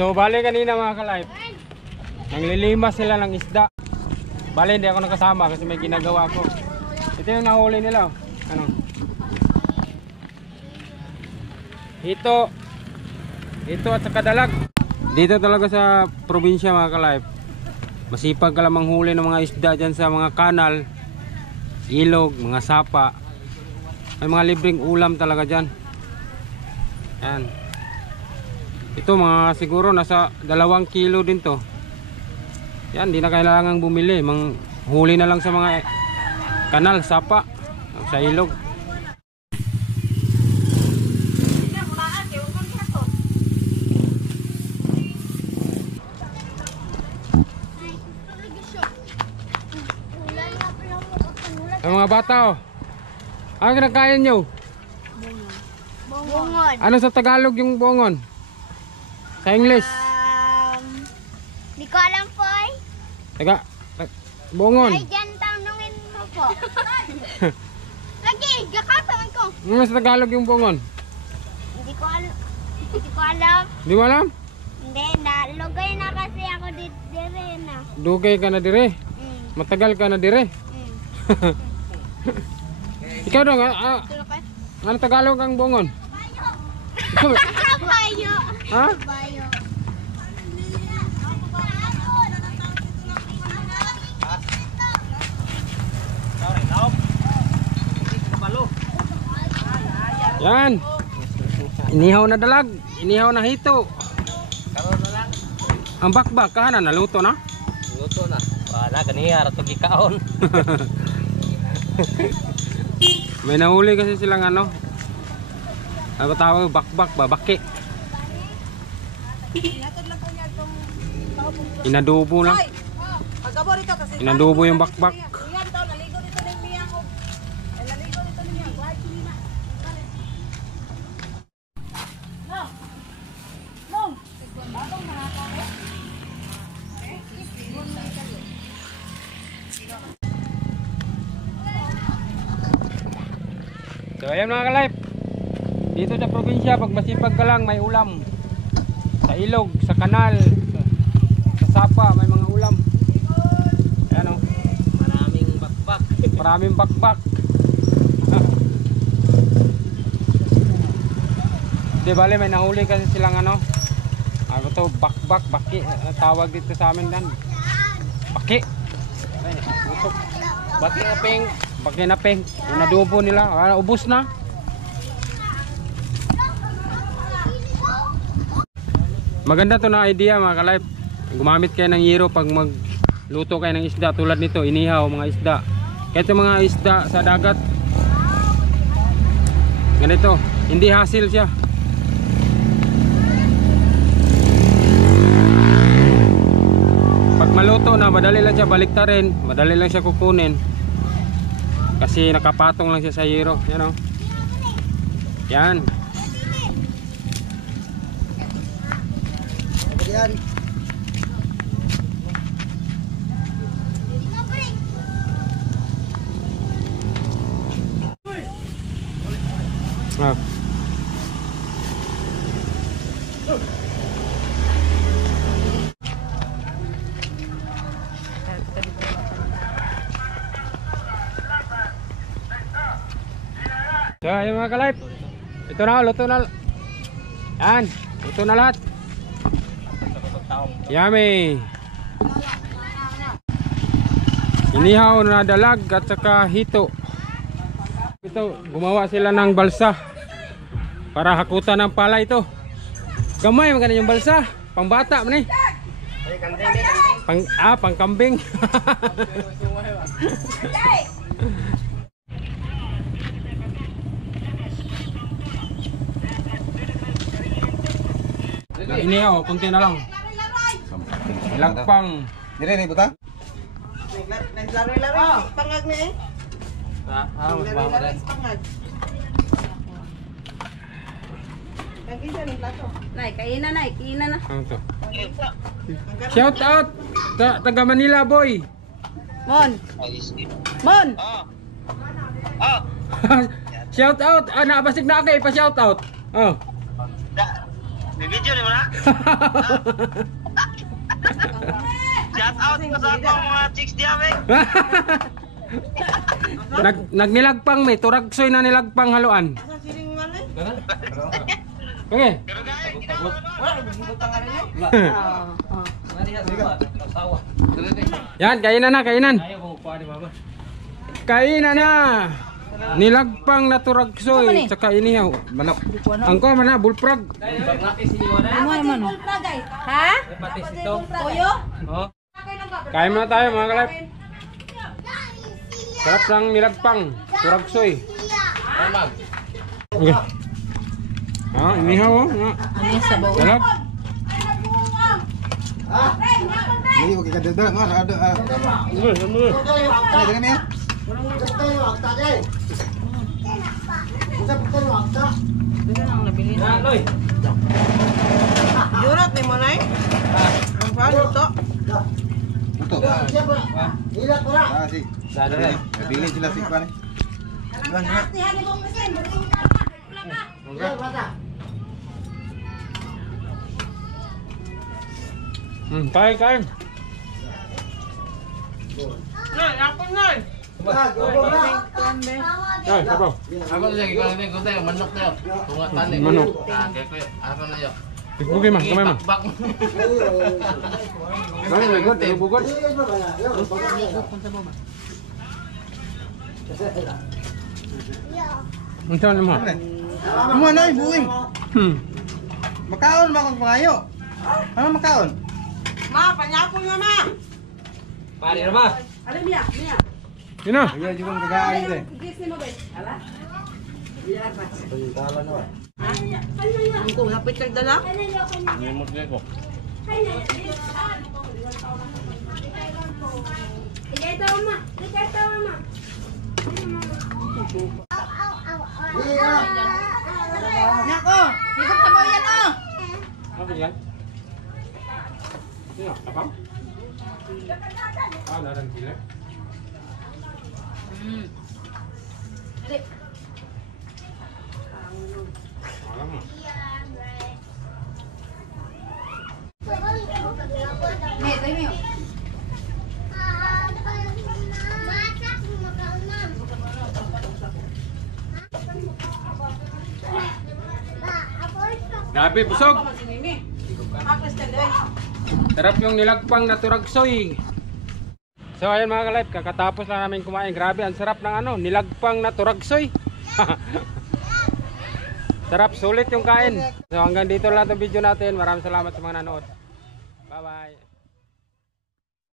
So bali kanina mga ka-live, nanglilimas sila ng isda. Bali hindi ako nakasama kasi may ginagawa ko. Ito yung nahuli nila. Ano? Ito at saka dalag. Dito talaga sa probinsya mga ka-live, masipag ka lang manghuli ng mga isda dyan sa mga kanal, ilog, mga sapa. May mga libreng ulam talaga dyan. Yan. Ito mga siguro nasa 2 kilo din to. Yan, di na kailangang bumili. Manghuli na lang sa mga kanal, sapa, sa ilog. Ang mga bata oh. Ano kinakain nyo? Bongon. Ano sa Tagalog yung bongon? Sa English? Di ko alam po eh. Bongon. Ay, dyan tanungin mo po. Lagi, gakatawan ko. Ano sa Tagalog yung bongon? Hindi ko alam. Hindi ko alam. Di mo alam? Hindi, nalugay na kasi ako dire na. Dugay ka na dire. Matagal ka na dire. Ikaw dong, ano Tagalog ang bongon? Kabayo. Ha? Kabayo. Yan. Inihaw na dalag, inihaw na hito. Karon na lang. Ang bakbak kahanan naluto na? Luto na. Wala ganiya ra to gikaon. May nahuli kasi silang ano tawag bakbak ba, baki. Inadubo lang. Inadubo yung bakbak. So ayan mga ka-live, dito sa probinsya pag masipag ka lang may ulam. Sa ilog, sa kanal, sa sapa may mga ulam. Ayan o. Maraming bakbak. Maraming bakbak. Di bale may nahuli kasi silang ano, ano to, bakbak, baki, tawag dito sa amin dan. Baki. Baki na ping. Baki na peng, inadubo nila, ubos na. Maganda to na idea mga ka-live. Gumamit kayo ng yero pag magluto kayo ng isda tulad nito, inihaw mga isda. Kahit yung mga isda sa dagat, ganito, hindi hassle siya. Pag maluto na, madali lang siya baliktarin, madali lang siya kukunin. Kasi nakapatong lang siya sa yero. Yan o. Yan. Yan. Ah. So ayun mga ka-live, ito na, luto na. Yan, luto na lahat. Yummy. Inihaw na dalag at saka hito. Ito, gumawa sila ng balsa para hakutan ng palay ito. Gamay maganda yung balsa, pangbata man eh. Pangkambing. Inihaw, kunti na lang. Lagpang. Dire ni buta. Naglaro-laro pangag ni eh. Naglaro-laro pangag. Kagisa ng plato. Nay, kainan na, kainan na. Ano to? Shout out taga Manila boy. Mon. Mon. Shout out. Napasig na kayo pa shout out. Oh. Bibidyo ni mo na? Shout out ko sa akong mga chicks diya, may. Nagnilagpang may turagsoy na nilagpang haluan. Okay. Pero guys, ginawa Yan, kainan na, kainan. Ayaw mo pa ni mama. Kainan na. Nilagpang na turagsoy tsaka inihaw. Manok. Ang ko man na bullfrog. Ha? Patis ito. Toyo? Oh. Kain muna tayo mga kalap. Sarap ng nilagpang turagsoy. Ay, ma'am. Okay. Ah, inihaw oh. Ano yung sabaw? Sarap. Ini oke kan dada ngar ada. Sambal, sambal. Ini dengan ya. Ito lang nabili na. Loy. Yurat ni mo na eh. Ang paan ito? Untuk. Ah, sih. Dada na. Pilih jelas sih kan. Kain, kain. Nay, ako nay. Ay, sabaw. Ako na sige, kung hindi ko tayo, manok tayo. Tunga tani. Manok. Kaya ko yun. Ako na yun. Bugay man, kamay man. Bak. Ay, lagod, bugod. Unsa mo? Mo na buing. Hmm. Makaon ba kung pangayo? Ano makaon? Ma, panyapon nga ma. Pari na ba? Ano niya? Niya. Yun na. Iya juga kagaya deh. Igis ni mo ba? Ala? Biar pa. Talan na. Ang ko, hapit kag dala? Nimot ko. Nako, ikot sabaw yan oh. Apa yan? Sino? Tapang? Ah, narang gila. Alam mo. Nih, tayo mo. Grabe, busog. Apres ka dai. Sarap yung nilagpang na turagsoy. So ayun mga ka-live, kakatapos lang namin kumain. Grabe, ang sarap ng ano, nilagpang na turagsoy. Sarap, sulit yung kain. So hanggang dito lang itong video natin. Maraming salamat sa mga nanood. Bye bye.